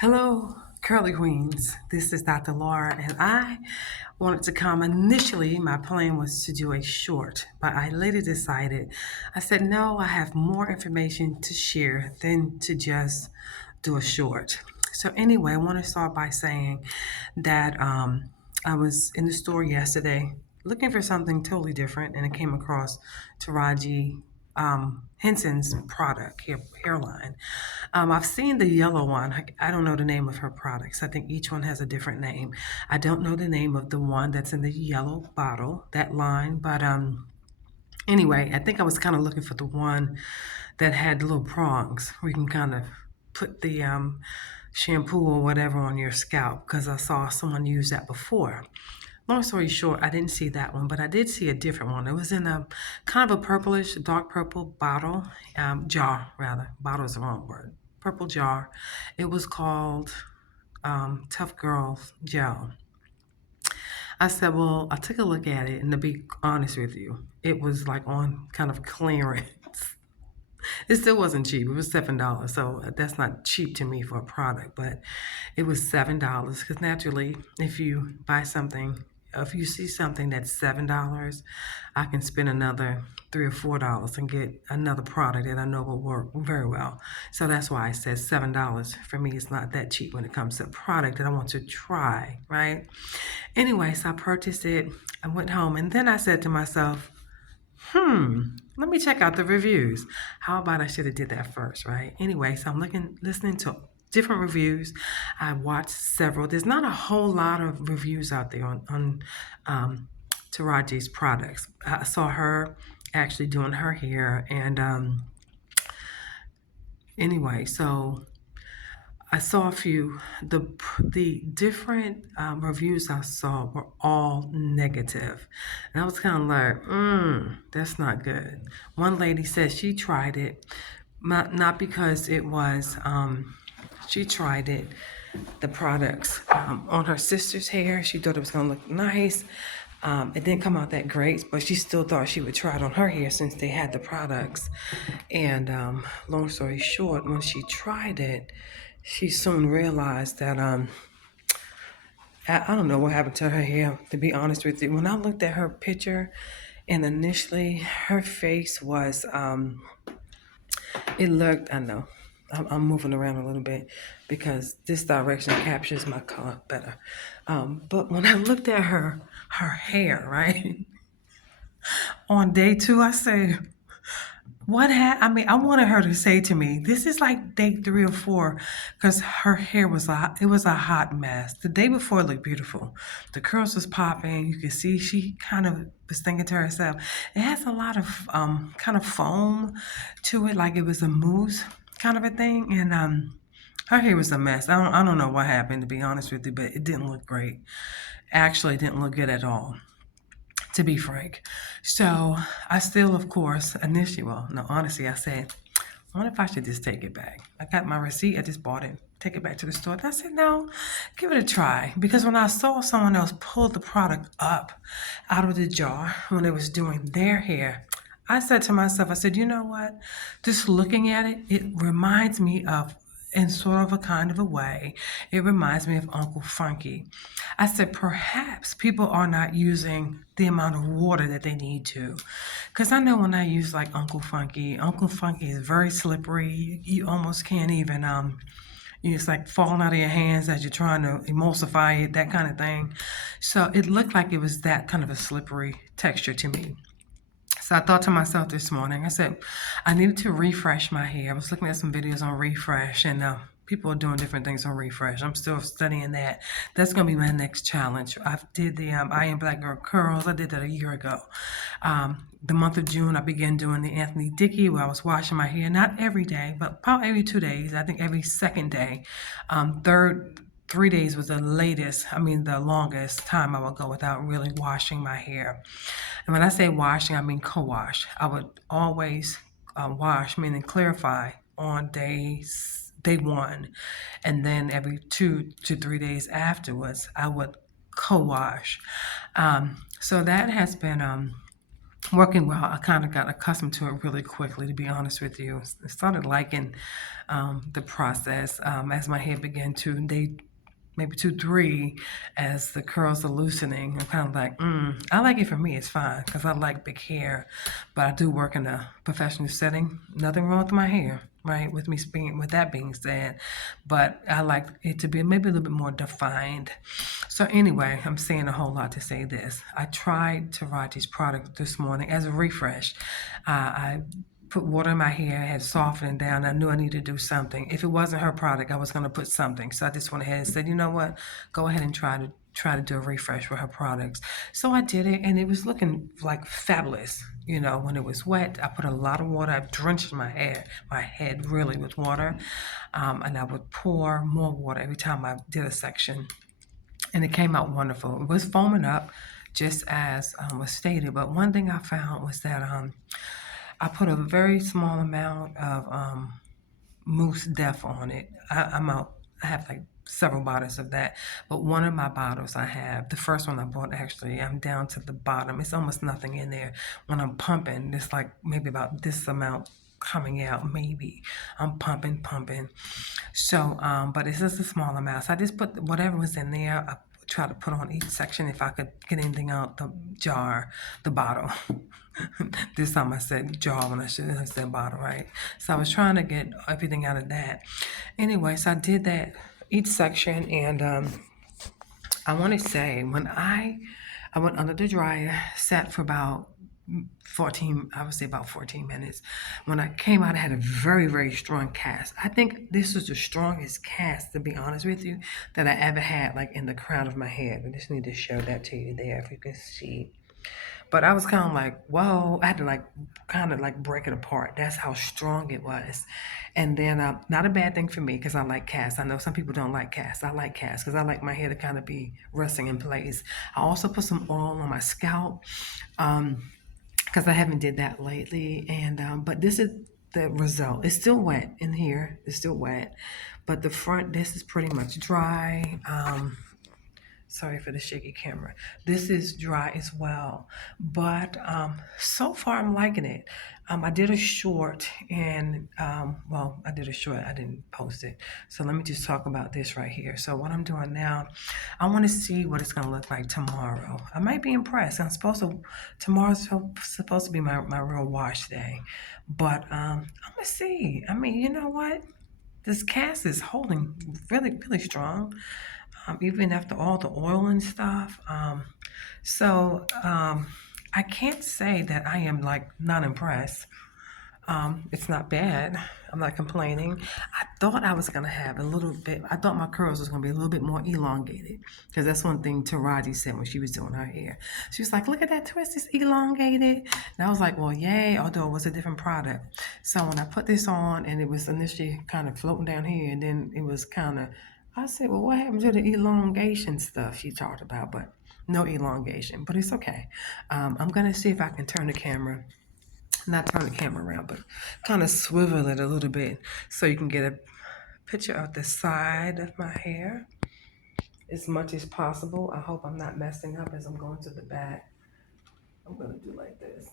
Hello, Curly Queens. This is Dr. Laura, and I wanted to come. Initially, my plan was to do a short, but I later decided, I said, no, I have more information to share than to just do a short. So, anyway, I want to start by saying that I was in the store yesterday looking for something totally different, and I came across Taraji Henson's product, hairline. I've seen the yellow one. I don't know the name of her products. I think each one has a different name. I don't know the name of the one that's in the yellow bottle, that line, but anyway, I think I was kind of looking for the one that had little prongs where you can kind of put the shampoo or whatever on your scalp because I saw someone use that before. Long story short, I didn't see that one, but I did see a different one. It was in a kind of a purplish, dark purple bottle, jar rather. Bottle is the wrong word. Purple jar. It was called Tough Girls Gel. I said, well, I took a look at it, and to be honest with you, it was like on kind of clearance. It still wasn't cheap. It was $7, so that's not cheap to me for a product, but it was $7 because naturally, if you buy something, if you see something that's $7, I can spend another $3 or $4 and get another product that I know will work very well. So that's why I said $7 for me is not that cheap when it comes to a product that I want to try, right? Anyway, so I purchased it. I went home, and then I said to myself, let me check out the reviews. How about I should have did that first, right? Anyway, so I'm listening to different reviews. I watched several. There's not a whole lot of reviews out there on Taraji's products. I saw her actually doing her hair, and anyway, so I saw a few. The different reviews I saw were all negative, and I was kind of like, that's not good. One lady said she tried it, not because it was. She tried it, the products on her sister's hair. She thought it was gonna look nice. It didn't come out that great, but she still thought she would try it on her hair since they had the products. And long story short, when she tried it, she soon realized that I don't know what happened to her hair, to be honest with you. When I looked at her picture, and initially her face was, it looked, I know, I'm moving around a little bit because this direction captures my color better. But when I looked at her hair, right, on day two, I said, I mean, I wanted her to say to me, this is like day 3 or 4, because her hair was it was a hot mess. The day before it looked beautiful. The curls was popping. You could see she kind of was thinking to herself, it has a lot of kind of foam to it, like it was a mousse kind of a thing. And her hair was a mess. I don't know what happened, to be honest with you, but it didn't look great. Actually, it didn't look good at all, to be frank. So I still, of course, initially, well, no, honestly, I said, I wonder if I should just take it back. I got my receipt, I just bought it, take it back to the store. And I said, no, give it a try. Because when I saw someone else pull the product up out of the jar when they was doing their hair, I said to myself, I said, you know what? Just looking at it, it reminds me of, in sort of a kind of a way, it reminds me of Uncle Funky. I said, perhaps people are not using the amount of water that they need to. Because I know when I use like Uncle Funky is very slippery. You almost can't even, it's like falling out of your hands as you're trying to emulsify it, that kind of thing. So it looked like it was that kind of a slippery texture to me. So I thought to myself this morning, I said, I needed to refresh my hair. I was looking at some videos on refresh, and people are doing different things on refresh. I'm still studying that. That's going to be my next challenge. I did the I Am Black Girl curls. I did that a year ago. The month of June, I began doing the Anthony Dickey, where I was washing my hair, not every day, but probably every 2 days. I think every second day. 3 days was the the longest time I would go without really washing my hair. And when I say washing, I mean co-wash. I would always wash, meaning clarify, on day one. And then every 2 to 3 days afterwards, I would co-wash. So that has been working well. I kind of got accustomed to it really quickly, to be honest with you. I started liking the process as my hair began to day maybe 2, 3, as the curls are loosening. I'm kind of like, I like it for me. It's fine because I like big hair, but I do work in a professional setting. Nothing wrong with my hair, right? With that being said, but I like it to be maybe a little bit more defined. So anyway, I'm saying a whole lot to say this. I tried Taraji's product this morning as a refresh. I put water in my hair, had softened down. I knew I needed to do something. If it wasn't her product, I was going to put something. So I just went ahead and said, you know what? Go ahead and try to do a refresh with her products. So I did it, and it was looking like fabulous. When it was wet, I put a lot of water. I drenched my head really with water, and I would pour more water every time I did a section, and it came out wonderful. It was foaming up, just as was stated. But one thing I found was that I put a very small amount of Mousse Def on it. I'm out. I have like several bottles of that, but one of my bottles I have, the first one I bought actually, I'm down to the bottom. It's almost nothing in there. When I'm pumping, it's like maybe about this amount coming out. Maybe I'm pumping. So, but it's just a small amount. So I just put whatever was in there. I try to put on each section if I could get anything out the jar, the bottle. This time I said jar when I should have said bottle, right? So I was trying to get everything out of that. Anyway, so I did that each section, and I want to say when I went under the dryer, sat for about 14, I would say about 14 minutes. When I came out, I had a very, very strong cast. I think this was the strongest cast, to be honest with you, that I ever had, like in the crown of my head. I just need to show that to you there if you can see. But I was kind of like, whoa, I had to like kind of like break it apart. That's how strong it was. And then, not a bad thing for me because I like casts. I know some people don't like casts. I like casts because I like my hair to kind of be resting in place. I also put some oil on my scalp because I haven't did that lately. And but this is the result. It's still wet in here. It's still wet, but the front, this is pretty much dry. Sorry for the shaky camera. This is dry as well, but so far I'm liking it. I did a short, and well, I did a short. I didn't post it, so let me just talk about this right here. So what I'm doing now, I want to see what it's going to look like tomorrow. I might be impressed. Tomorrow's supposed to be my real wash day, but I'm gonna see. I mean, you know what? This cast is holding really, really strong, even after all the oil and stuff. So I can't say that I am like not impressed. It's not bad. I'm not complaining. I thought I was gonna have a little bit. I thought my curls was gonna be a little bit more elongated because that's one thing Taraji said when she was doing her hair. She was like, "Look at that twist, it's elongated." And I was like, "Well, yay!" Although it was a different product. So when I put this on, and it was initially kind of floating down here, and then it was kind of. I said, "Well, what happened to the elongation stuff she talked about?" But no elongation. But it's okay. I'm gonna see if I can turn the camera, not turn the camera around, but kind of swivel it a little bit so you can get a picture of the side of my hair as much as possible. I hope I'm not messing up as I'm going to the back. I'm going to do like this.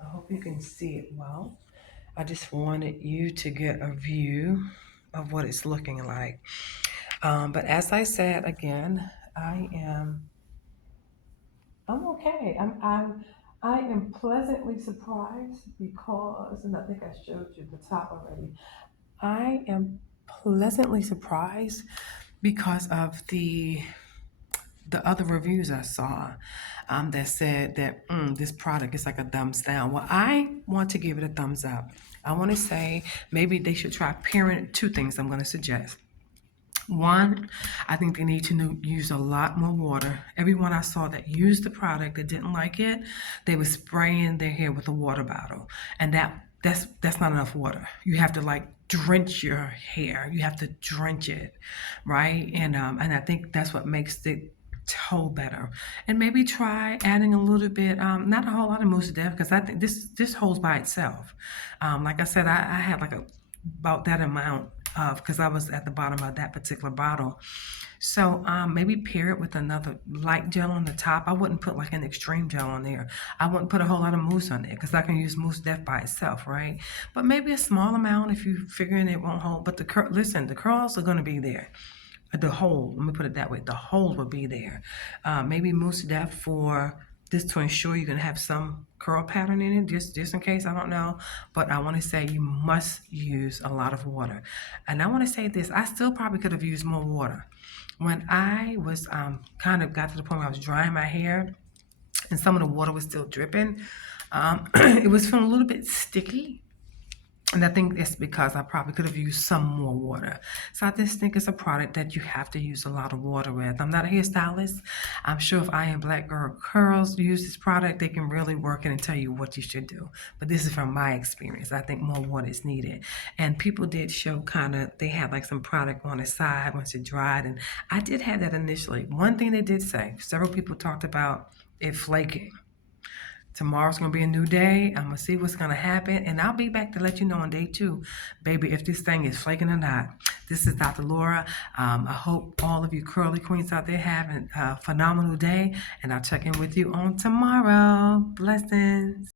I hope you can see it well. I just wanted you to get a view of what it's looking like. But as I said again, I'm okay. I am pleasantly surprised because, and I think I showed you the top already. I am pleasantly surprised because of the other reviews I saw, that said that this product is like a thumbs down. Well, I want to give it a thumbs up. I want to say maybe they should try pairing two things I'm going to suggest. One, I think they need to use a lot more water. Everyone I saw that used the product that didn't like it, they were spraying their hair with a water bottle, and that's not enough water. You have to like drench your hair. You have to drench it, right? And I think that's what makes it hold better. And maybe try adding a little bit, not a whole lot of mousse def, because I think this holds by itself. Like I said, I had like about that amount because I was at the bottom of that particular bottle. So maybe pair it with another light gel on the top. I wouldn't put like an extreme gel on there. I wouldn't put a whole lot of mousse on there because I can use mousse def by itself, right? But maybe a small amount if you're figuring it won't hold. But listen, the curls are going to be there. The hold, let me put it that way, the hold will be there. Maybe mousse def for just to ensure you're gonna have some curl pattern in it, just in case, I don't know. But I wanna say you must use a lot of water. And I wanna say this, I still probably could have used more water. When I was kind of got to the point where I was drying my hair and some of the water was still dripping, it was feeling a little bit sticky. And I think it's because I probably could have used some more water. So I just think it's a product that you have to use a lot of water with. I'm not a hairstylist. I'm sure if I and Black Girl Curls use this product, they can really work it and tell you what you should do. But this is from my experience. I think more water is needed. And people did show kind of, they had like some product on the side once it dried. And I did have that initially. One thing they did say, several people talked about it flaking. Tomorrow's gonna be a new day. I'm gonna see what's gonna happen, and I'll be back to let you know on day 2, baby, if this thing is flaking or not. This is Dr. Laura. I hope all of you curly queens out there have a phenomenal day, and I'll check in with you on tomorrow. Blessings.